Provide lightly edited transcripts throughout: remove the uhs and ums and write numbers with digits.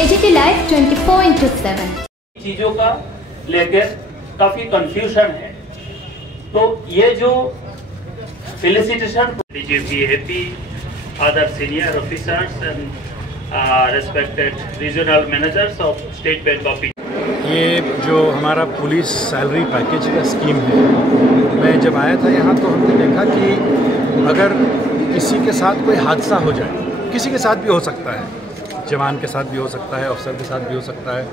AGT Live 24/7 चीजों का लेकर काफी कंफ्यूजन है। तो ये जो felicitation DGP AP, other senior officers and respected regional managers of State Bank of India। ये जो हमारा पुलिस सैलरी पैकेज का स्कीम है, मैं जब आया था यहाँ तो हमने देखा कि अगर किसी के साथ कोई हादसा हो जाए, किसी के साथ भी हो सकता है, जवान के साथ भी हो सकता है, अफसर के साथ भी हो सकता है,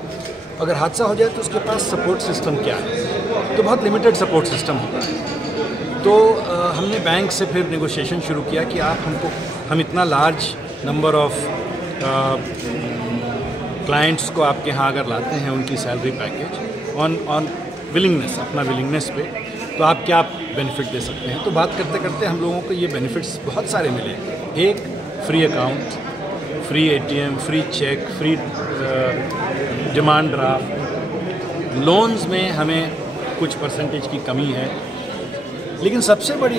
अगर हादसा हो जाए तो उसके पास सपोर्ट सिस्टम क्या है, तो बहुत लिमिटेड सपोर्ट सिस्टम होता है। तो हमने बैंक से फिर नेगोशिएशन शुरू किया कि हम इतना लार्ज नंबर ऑफ क्लाइंट्स को आपके यहाँ अगर लाते हैं उनकी सैलरी पैकेज ऑन विलिंगनेस, अपना विलिंगनेस पे, तो आप क्या बेनिफिट दे सकते हैं। तो बात करते करते हम लोगों को ये बेनिफिट्स बहुत सारे मिले। एक, free account, free ATM, free cheque, free demand draft, loans में हमें कुछ परसेंटेज की कमी है। लेकिन सबसे बड़ी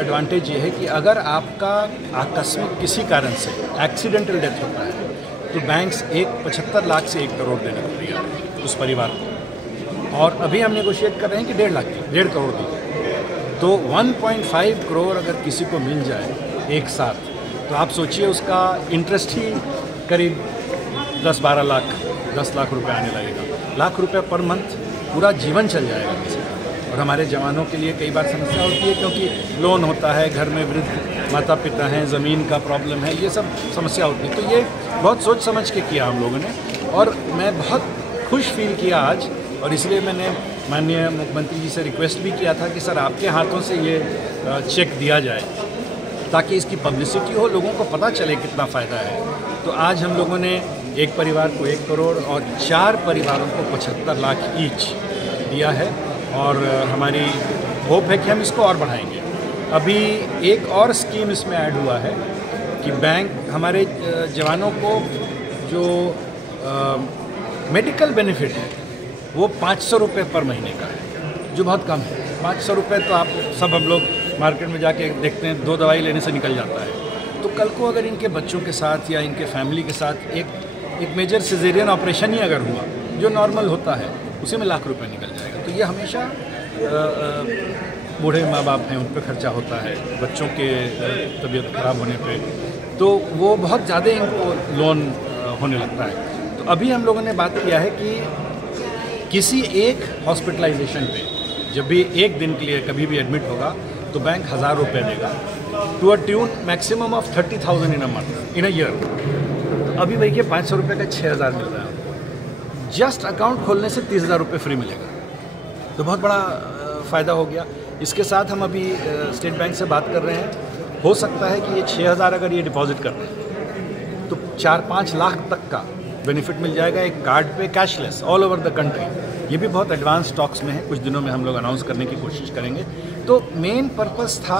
एडवांटेज ये है कि अगर आपका आकस्मिक किसी कारण से एक्सीडेंटल डेथ होता है तो बैंक्स 75 लाख से 1 करोड़ देने को तैयार है उस परिवार को। और अभी हम नेगोशिएट कर रहे हैं कि 1.5 करोड़ दी। तो 1.5 करोड़ अगर किसी को मिल जाए एक साथ, तो आप सोचिए उसका इंटरेस्ट ही करीब 10-12 लाख, 10 लाख रुपए आने लगेगा। लाख रुपए पर मंथ, पूरा जीवन चल जाएगा किसी का। और हमारे जवानों के लिए कई बार समस्या होती है क्योंकि लोन होता है, घर में वृद्ध माता पिता हैं, ज़मीन का प्रॉब्लम है, ये सब समस्या होती है। तो ये बहुत सोच समझ के किया हम लोगों ने, और मैं बहुत खुश फील किया आज। और इसलिए मैंने माननीय मुख्यमंत्री जी से रिक्वेस्ट भी किया था कि सर आपके हाथों से ये चेक दिया जाए ताकि इसकी पब्लिसिटी हो, लोगों को पता चले कितना फ़ायदा है। तो आज हम लोगों ने एक परिवार को 1 करोड़ और 4 परिवारों को 75 लाख ईच दिया है। और हमारी होप है कि हम इसको और बढ़ाएंगे। अभी एक और स्कीम इसमें ऐड हुआ है कि बैंक हमारे जवानों को जो मेडिकल बेनिफिट है वो 500 रुपये पर महीने का है, जो बहुत कम है। 500 रुपये तो आप सब हम लोग मार्केट में जाके देखते हैं 2 दवाई लेने से निकल जाता है। तो कल को अगर इनके बच्चों के साथ या इनके फैमिली के साथ एक मेजर सिजेरियन ऑपरेशन ही अगर हुआ जो नॉर्मल होता है, उसी में लाख रुपए निकल जाएगा। तो ये हमेशा बूढ़े माँ बाप हैं, उन पर खर्चा होता है, बच्चों के तबीयत खराब होने पे, तो वो बहुत ज़्यादा इनको लोन होने लगता है। तो अभी हम लोगों ने बात किया है कि किसी एक हॉस्पिटलाइजेशन पे जब भी एक दिन के लिए कभी भी एडमिट होगा तो बैंक 1000 रुपये देगा, to a tune maximum of 30,000 in a month, in a year. अभी देखिए 500 रुपये का 6000 मिल रहा है। जस्ट अकाउंट खोलने से 30,000 रुपये फ्री मिलेगा, तो बहुत बड़ा फ़ायदा हो गया। इसके साथ हम अभी स्टेट बैंक से बात कर रहे हैं, हो सकता है कि ये 6,000 अगर ये डिपॉजिट कर रहे हैं तो 4-5 लाख तक का बेनिफिट मिल जाएगा एक कार्ड पे, cashless, all over the country. ये भी बहुत एडवांस स्टॉक्स में है, कुछ दिनों में हम लोग अनाउंस करने की कोशिश करेंगे। तो मेन पर्पस था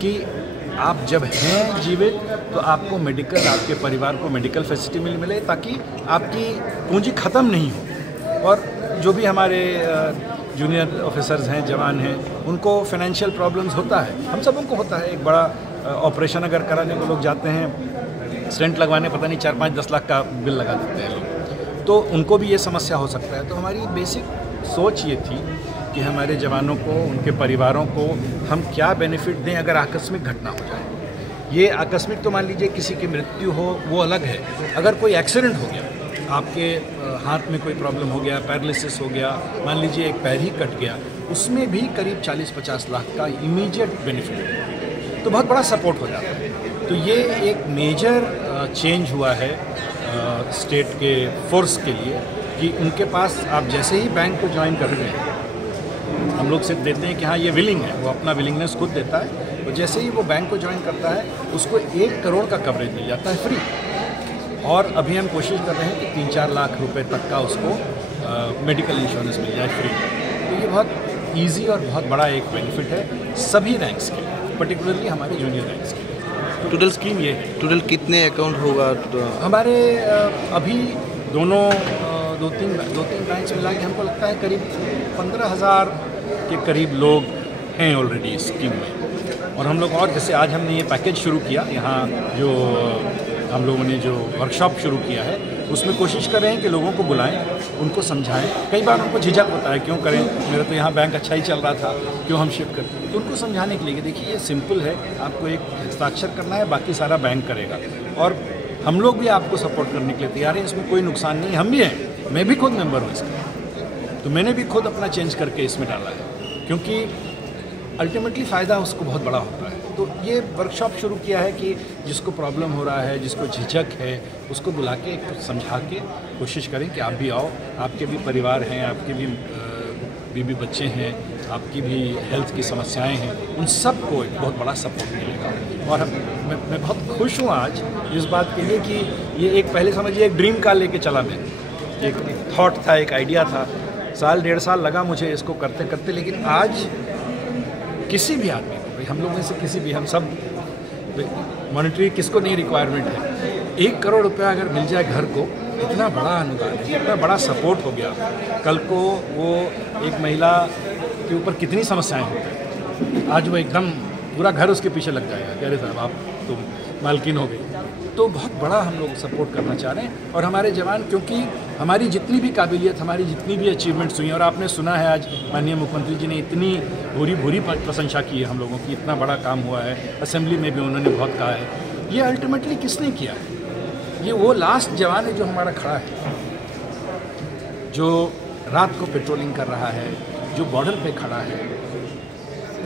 कि आप जब हैं जीवित तो आपको मेडिकल, आपके परिवार को मेडिकल फैसिलिटी मिले ताकि आपकी पूंजी ख़त्म नहीं हो। और जो भी हमारे जूनियर ऑफिसर्स हैं, जवान हैं, उनको फाइनेंशियल प्रॉब्लम्स होता है, हम सबों को होता है। एक बड़ा ऑपरेशन अगर कराने को लोग जाते हैं, स्टेंट लगवाने पता नहीं 4-5-10 लाख का बिल लगा देते हैं लोग, तो उनको भी ये समस्या हो सकता है। तो हमारी बेसिक सोच ये थी कि हमारे जवानों को, उनके परिवारों को हम क्या बेनिफिट दें अगर आकस्मिक घटना हो जाए। ये आकस्मिक तो मान लीजिए किसी की मृत्यु हो, वो अलग है। अगर कोई एक्सीडेंट हो गया, आपके हाथ में कोई प्रॉब्लम हो गया, पैरालिसिस हो गया, मान लीजिए एक पैर ही कट गया, उसमें भी करीब 40-50 लाख का इमीडिएट बेनिफिट है, तो बहुत बड़ा सपोर्ट हो जाता है। तो ये एक मेजर चेंज हुआ है स्टेट के फोर्स के लिए कि उनके पास आप जैसे ही बैंक को ज्वाइन कर रहे हैं, हम लोग सिर्फ देते हैं कि हाँ ये विलिंग है, वो अपना विलिंगनेस खुद देता है, तो जैसे ही वो बैंक को ज्वाइन करता है उसको 1 करोड़ का कवरेज मिल जाता है फ्री। और अभी हम कोशिश कर रहे हैं कि 3-4 लाख रुपए तक का उसको मेडिकल इंश्योरेंस मिल जाए फ्री। तो ये बहुत इजी और बहुत बड़ा एक बेनिफिट है सभी रैंक्स के लिए, पर्टिकुलरली हमारे जूनियर रैंक्स के लिए। टोटल स्कीम ये है। टोटल कितने अकाउंट होगा? हमारे अभी दो तीन बैंक्स मिला के हमको लगता है करीब 15,000 के करीब लोग हैं ऑलरेडी इस स्कीम में। और हम लोग, और जैसे आज हमने ये पैकेज शुरू किया, यहाँ जो हम लोगों ने जो वर्कशॉप शुरू किया है, उसमें कोशिश कर रहे हैं कि लोगों को बुलाएं, उनको समझाएं। कई बार उनको झिझक होता है, क्यों करें, मेरा तो यहाँ बैंक अच्छा ही चल रहा था, क्यों हम शिफ्ट करें। तो उनको समझाने के लिए देखिए ये सिंपल है, आपको एक हस्ताक्षर करना है, बाकी सारा बैंक करेगा। और हम लोग भी आपको सपोर्ट करने के लिए तैयार हैं, इसमें कोई नुकसान नहीं। हम भी हैं, मैं भी खुद मेंबर हूँ इसका, तो मैंने भी खुद अपना चेंज करके इसमें डाला है, क्योंकि अल्टीमेटली फ़ायदा उसको बहुत बड़ा होता है। तो ये वर्कशॉप शुरू किया है कि जिसको प्रॉब्लम हो रहा है, जिसको झिझक है, उसको बुला के कुछ समझा के कोशिश करें कि आप भी आओ, आपके भी परिवार हैं, आपके भी बीवी बच्चे हैं, आपकी भी हेल्थ की समस्याएं हैं, उन सब को एक बहुत बड़ा सपोर्ट मिलेगा। और मैं बहुत खुश हूँ आज इस बात के लिए कि ये एक पहले समझिए एक ड्रीम कार लेके चला मैं, एक थॉट था, एक आइडिया था, साल 1.5 साल लगा मुझे इसको करते करते, लेकिन आज किसी भी आदमी को, भाई हम लोग में से किसी भी, हम सब मॉनेटरी किसको नहीं रिक्वायरमेंट है, 1 करोड़ रुपया अगर मिल जाए घर को, इतना बड़ा अनुदान है, इतना बड़ा सपोर्ट हो गया। कल को वो एक महिला के ऊपर कितनी समस्याएं होती हैं, आज वो एकदम पूरा घर उसके पीछे लग जाएगा, कह रहे साहब आप तो मालकिन हो गई। तो बहुत बड़ा हम लोग सपोर्ट करना चाह रहे हैं। और हमारे जवान, क्योंकि हमारी जितनी भी काबिलियत, हमारी जितनी भी अचीवमेंट्स हुई हैं, और आपने सुना है आज माननीय मुख्यमंत्री जी ने इतनी भूरी प्रशंसा की है हम लोगों की, इतना बड़ा काम हुआ है, असेंबली में भी उन्होंने बहुत कहा है। ये अल्टीमेटली किसने किया है? ये वो लास्ट जवान है जो हमारा खड़ा है, जो रात को पेट्रोलिंग कर रहा है, जो बॉर्डर पे खड़ा है।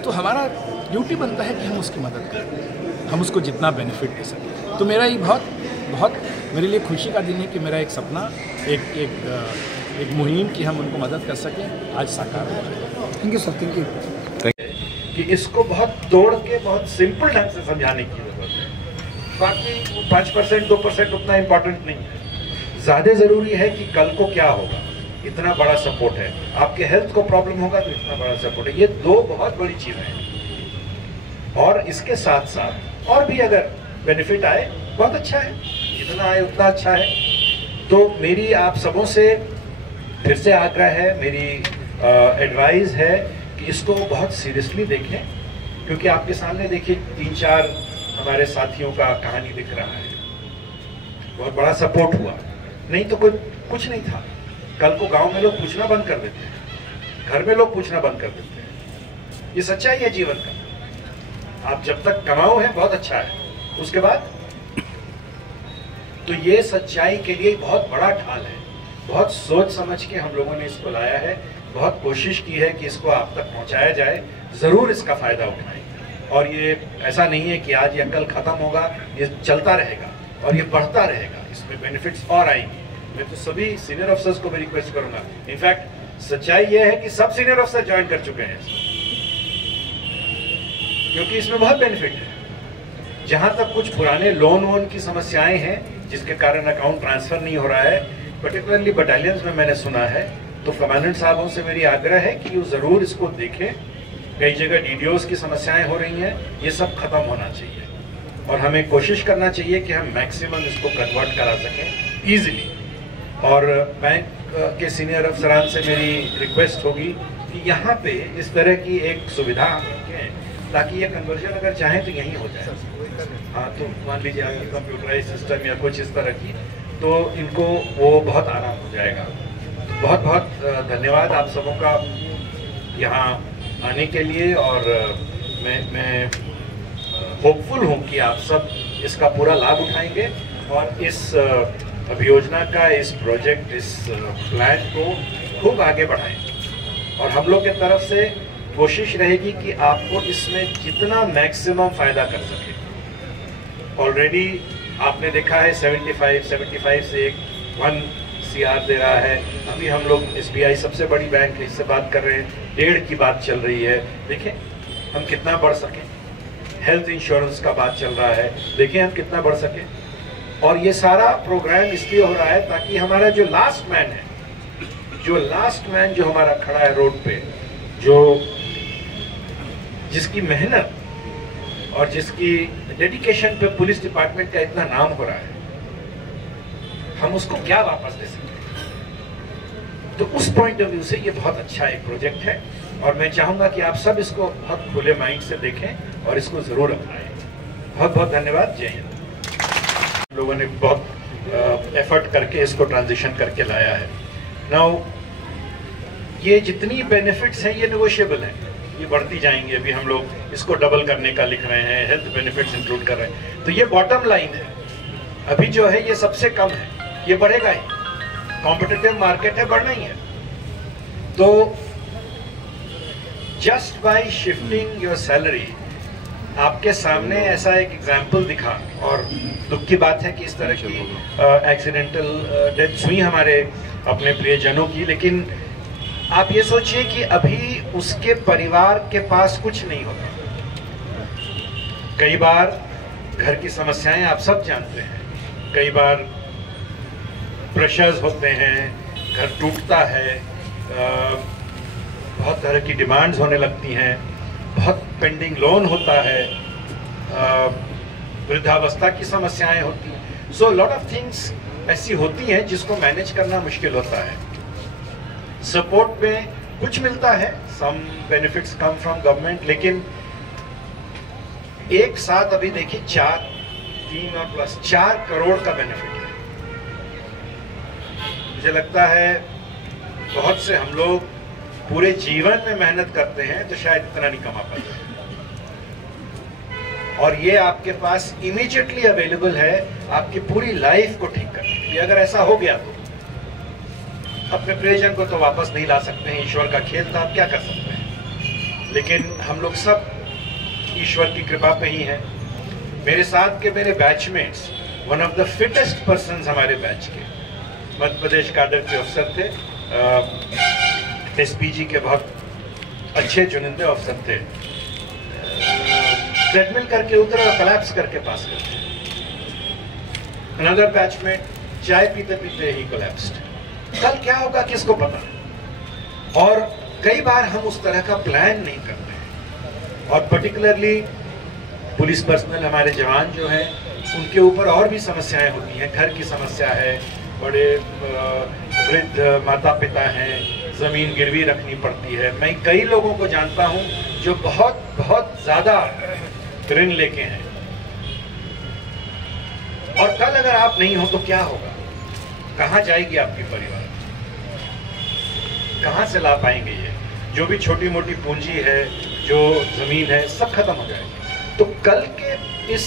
तो हमारा ड्यूटी बनता है कि हम उसकी मदद करें, हम उसको जितना बेनिफिट दे सकें। तो मेरा ये बहुत मेरे लिए खुशी का दिन है कि मेरा एक सपना, एक मुहिम कि हम उनको मदद कर सकें, आज साकार हो रहा है। Thank you sir, thank you. कि इसको बहुत तोड़ के बहुत सिंपल ढंग से समझाने की जरूरत है। बाकी 5% 2% उतना इम्पोर्टेंट नहीं है, ज़्यादा ज़रूरी है कि कल को क्या होगा। इतना बड़ा सपोर्ट है, आपके हेल्थ को प्रॉब्लम होगा तो इतना बड़ा सपोर्ट है। ये 2 बहुत बड़ी चीज़ें हैं। और इसके साथ साथ और भी अगर बेनिफिट आए बहुत अच्छा है, जितना आए उतना अच्छा है। तो मेरी आप सबों से फिर से आग्रह है, मेरी एडवाइस है कि इसको बहुत सीरियसली देखें, क्योंकि आपके सामने देखिए 3-4 हमारे साथियों का कहानी दिख रहा है। बहुत बड़ा सपोर्ट हुआ, नहीं तो कुछ नहीं था। कल को गांव में लोग पूछना बंद कर देते हैं, घर में लोग पूछना बंद कर देते हैं। ये सच्चाई है जीवन का। आप जब तक कमाओ है बहुत अच्छा है, उसके बाद तो ये सच्चाई के लिए बहुत बड़ा ढाल है। बहुत सोच समझ के हम लोगों ने इसको लाया है, बहुत कोशिश की है कि इसको आप तक पहुंचाया जाए। जरूर इसका फायदा उठाएं। और ये ऐसा नहीं है कि आज या कल खत्म होगा, ये चलता रहेगा और ये बढ़ता रहेगा, इसमें बेनिफिट्स और आएंगे। मैं तो सभी सीनियर अफसर्स को भी रिक्वेस्ट करूंगा, इनफैक्ट सच्चाई ये है कि सब सीनियर अफसर ज्वाइन कर चुके हैं, क्योंकि इसमें बहुत बेनिफिट है। जहां तक कुछ पुराने लोन वोन की समस्याएं हैं जिसके कारण अकाउंट ट्रांसफर नहीं हो रहा है, पर्टिकुलरली बटालियंस में मैंने सुना है, तो कमांडेंट साहबों से मेरी आग्रह है कि वो जरूर इसको देखें। कई जगह डीडीओस की समस्याएं हो रही हैं, ये सब खत्म होना चाहिए और हमें कोशिश करना चाहिए कि हम मैक्सिमम इसको कन्वर्ट करा सकें ईजिली। और बैंक के सीनियर अफसरान से मेरी रिक्वेस्ट होगी कि यहाँ पे इस तरह की एक सुविधा हम रखें ताकि ये कन्वर्जन अगर चाहें तो यहीं हो जाए। हाँ, तो मान लीजिए आपकी कंप्यूटराइज सिस्टम या कुछ इस तरह की, तो इनको वो बहुत आराम हो जाएगा। बहुत बहुत धन्यवाद आप सबों का यहाँ आने के लिए। और मैं होपफुल हूँ कि आप सब इसका पूरा लाभ उठाएंगे और इस अभियोजना का, इस प्रोजेक्ट, इस प्लान को खूब आगे बढ़ाएं। और हम लोग की तरफ से कोशिश रहेगी कि आपको इसमें जितना मैक्सिमम फायदा कर सके। ऑलरेडी आपने देखा है 75 से एक 1 CR दे रहा है। अभी हम लोग SBI सबसे बड़ी बैंक है, इससे बात कर रहे हैं, 1.5 की बात चल रही है। देखें हम कितना बढ़ सकें। हेल्थ इंश्योरेंस का बात चल रहा है, देखें हम कितना बढ़ सकें। और ये सारा प्रोग्राम इसलिए हो रहा है ताकि हमारा जो लास्ट मैन है, जो हमारा खड़ा है रोड पे, जिसकी मेहनत और जिसकी डेडिकेशन पे पुलिस डिपार्टमेंट का इतना नाम हो रहा है, हम उसको क्या वापस दे सकते हैं। तो उस पॉइंट ऑफ व्यू से ये बहुत अच्छा एक प्रोजेक्ट है और मैं चाहूंगा कि आप सब इसको बहुत खुले माइंड से देखें और इसको जरूर अपनाएं। बहुत बहुत धन्यवाद। जय हिंद। लोगों ने बहुत एफर्ट करके इसको ट्रांजिशन करके लाया है। नाउ ये जितनी बेनिफिट्स हैं ये नेगोशिएबल हैं, ये बढ़ती जाएंगी। अभी हम लोग इसको डबल करने का लिख रहे हैं, हेल्थ बेनिफिट्स इंक्लूड कर रहे हैं। तो ये बॉटम लाइन है, अभी जो है ये सबसे कम है, ये बढ़ेगा ही, कॉम्पिटिटिव मार्केट है, बढ़ना ही है। तो just by shifting your salary, आपके सामने ऐसा एक एग्जाम्पल दिखा, और दुख की बात है कि इस तरह की एक्सीडेंटल डेथ्स हुई हमारे अपने प्रियजनों की। लेकिन आप ये सोचिए कि अभी उसके परिवार के पास कुछ नहीं होता। कई बार घर की समस्याएं आप सब जानते हैं, कई बार प्रेशर्स होते हैं, घर टूटता है, बहुत तरह की डिमांड्स होने लगती हैं, बहुत पेंडिंग लोन होता है, वृद्धावस्था की समस्याएं होती हैं। सो लॉट ऑफ थिंग्स ऐसी होती हैं जिसको मैनेज करना मुश्किल होता है। सपोर्ट में कुछ मिलता है, some benefits come from government, लेकिन एक साथ अभी देखिए 3 और प्लस 4 करोड़ का बेनिफिट है। मुझे लगता है बहुत से हम लोग पूरे जीवन में मेहनत करते हैं तो शायद इतना नहीं कमा पाते, और ये आपके पास इमीडिएटली अवेलेबल है आपकी पूरी लाइफ को ठीक करने के लिए। अगर ऐसा हो गया तो अपने प्रियजन को तो वापस नहीं ला सकते हैं, ईश्वर का खेल था, आप क्या कर सकते हैं। लेकिन हम लोग सब ईश्वर की कृपा पे ही हैं। मेरे साथ के मेरे batchmates, one of the fittest persons हमारे बैच के, मध्य प्रदेश काडर के अफसर थे, एसपीजी के बहुत अच्छे चुनिंदे अफसर थे, ट्रेडमिल करके उतरे और कोलैप्स करके पास करते। अनदर बैचमेट चाय पीते पीते ही कोलैप्स्ड। कल क्या होगा किसको पता। और कई बार हम उस तरह का प्लान नहीं करते हैं, और पर्टिकुलरली पुलिस पर्सनल हमारे जवान जो हैं उनके ऊपर और भी समस्याएं होती हैं। घर की समस्या है, बड़े वृद्ध माता पिता हैं, जमीन गिरवी रखनी पड़ती है। मैं कई लोगों को जानता हूं जो बहुत बहुत ज्यादा ऋण लेके हैं, और कल अगर आप नहीं हो तो क्या होगा, कहां जाएगी आपकी परिवार, कहां से ला पाएंगे। ये जो भी छोटी मोटी पूंजी है, जो जमीन है, सब खत्म हो जाएगी। तो कल के इस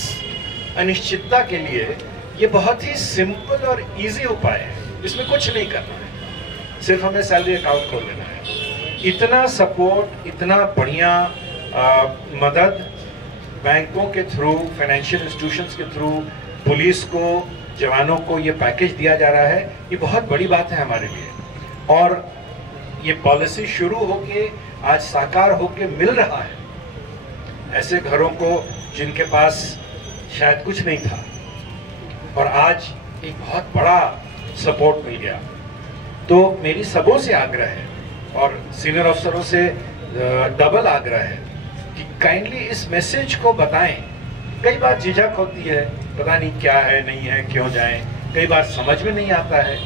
अनिश्चितता के लिए ये बहुत ही सिंपल और इजी उपाय है, इसमें कुछ नहीं करना है, सिर्फ हमें सैलरी अकाउंट खोल लेना है। इतना सपोर्ट, इतना बढ़िया मदद बैंकों के थ्रू, फाइनेंशियल इंस्टीट्यूशंस के थ्रू, पुलिस को, जवानों को ये पैकेज दिया जा रहा है, ये बहुत बड़ी बात है हमारे लिए। और ये पॉलिसी शुरू होके आज साकार होके मिल रहा है ऐसे घरों को जिनके पास शायद कुछ नहीं था, और आज एक बहुत बड़ा सपोर्ट मिल गया। तो मेरी सबों से आग्रह है, और सीनियर अफसरों से डबल आग्रह है कि काइंडली इस मैसेज को बताएं। कई बार झिझक होती है, पता नहीं क्या है, नहीं है, क्यों जाएं। कई बार समझ में नहीं आता है,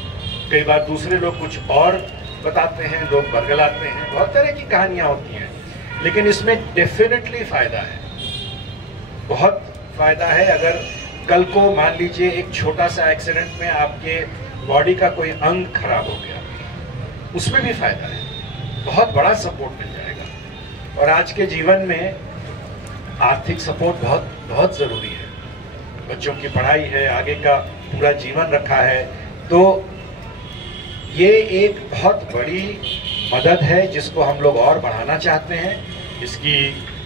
कई बार दूसरे लोग कुछ और बताते हैं, लोग बरगलाते हैं, बहुत तरह की कहानियां होती हैं। लेकिन इसमें डेफिनेटली फायदा है, बहुत फायदा है। अगर कल को मान लीजिए एक छोटा सा एक्सीडेंट में आपके बॉडी का कोई अंग खराब हो गया, उसमें भी फायदा है, बहुत बड़ा सपोर्ट मिल जाएगा। और आज के जीवन में आर्थिक सपोर्ट बहुत बहुत ज़रूरी है। बच्चों की पढ़ाई है, आगे का पूरा जीवन रखा है, तो ये एक बहुत बड़ी मदद है जिसको हम लोग और बढ़ाना चाहते हैं। इसकी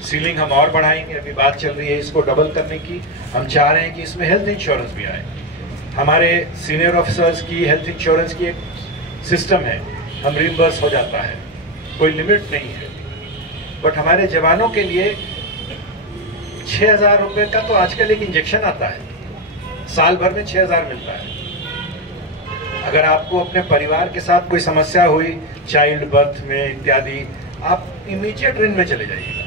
सीलिंग हम और बढ़ाएंगे, अभी बात चल रही है इसको डबल करने की। हम चाह रहे हैं कि इसमें हेल्थ इंश्योरेंस भी आए। हमारे सीनियर ऑफिसर्स की हेल्थ इंश्योरेंस की एक सिस्टम है, हम रिम्बर्स हो जाता है, कोई लिमिट नहीं है। बट हमारे जवानों के लिए 6,000 रुपये का तो आजकल एक इंजेक्शन आता है, साल भर में 6,000 मिलता है। अगर आपको अपने परिवार के साथ कोई समस्या हुई, चाइल्ड बर्थ में इत्यादि, आप इमीडिएट ऋण में चले जाइएगा।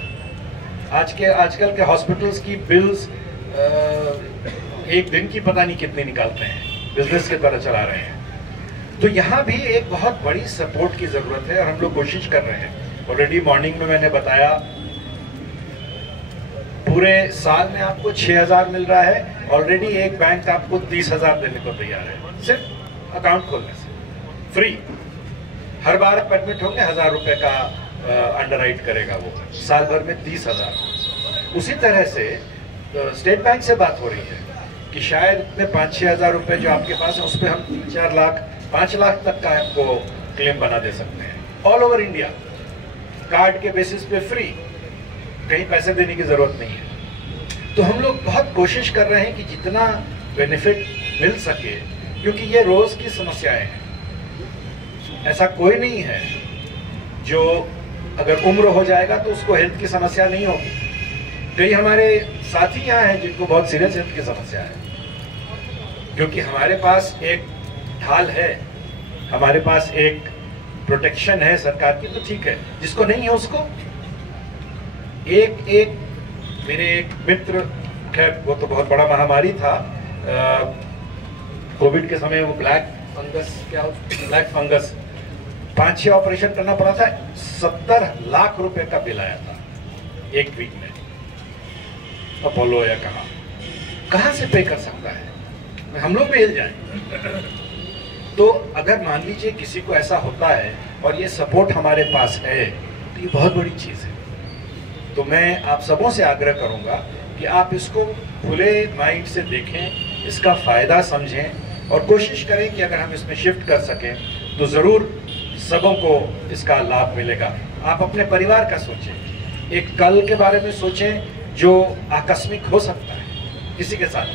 आजकल के हॉस्पिटल्स की बिल्स एक दिन की पता नहीं कितने निकालते हैं, बिजनेस की तरह चला रहे हैं। तो यहाँ भी एक बहुत बड़ी सपोर्ट की जरूरत है, और हम लोग कोशिश कर रहे हैं। ऑलरेडी मॉर्निंग में मैंने बताया, पूरे साल में आपको 6,000 मिल रहा है, ऑलरेडी एक बैंक आपको 30,000 देने को तैयार है सिर्फ अकाउंट खोलने से, फ्री। हर बार आप एडमिट होंगे 1,000 रुपए का अंडरराइट करेगा वो, साल भर में 30,000। उसी तरह से स्टेट बैंक से बात हो रही है कि शायद इतने 5-6 हज़ार रुपए जो आपके पास है उस पर हम 3-4 लाख 5 लाख तक का आपको क्लेम बना दे सकते हैं ऑल ओवर इंडिया, कार्ड के बेसिस पे फ्री, कहीं पैसे देने की जरूरत नहीं है। तो हम लोग बहुत कोशिश कर रहे हैं कि जितना बेनिफिट मिल सके, क्योंकि ये रोज की समस्याएं हैं। ऐसा कोई नहीं है जो अगर उम्र हो जाएगा तो उसको हेल्थ की समस्या नहीं होगी। कई हमारे साथी यहाँ हैं जिनको बहुत सीरियस हेल्थ की समस्या है, क्योंकि हमारे पास एक ढाल है, हमारे पास एक प्रोटेक्शन है सरकार की, तो ठीक है। जिसको नहीं है उसको एक मेरे एक मित्र, खैर वो तो बहुत बड़ा महामारी था कोविड के समय, वो ब्लैक फंगस 5-6 ऑपरेशन करना पड़ा था, 70 लाख रुपए का बिल आया था एक वीक में। अपोलो या कहां से पे कर सकता है, हम लोग भी हिल जाएं। तो अगर मान लीजिए किसी को ऐसा होता है और ये सपोर्ट हमारे पास है तो ये बहुत बड़ी चीज है। तो मैं आप सबों से आग्रह करूंगा कि आप इसको खुले माइंड से देखें, इसका फायदा समझें और कोशिश करें कि अगर हम इसमें शिफ्ट कर सकें तो जरूर सबों को इसका लाभ मिलेगा। आप अपने परिवार का सोचें, एक कल के बारे में सोचें जो आकस्मिक हो सकता है किसी के साथ।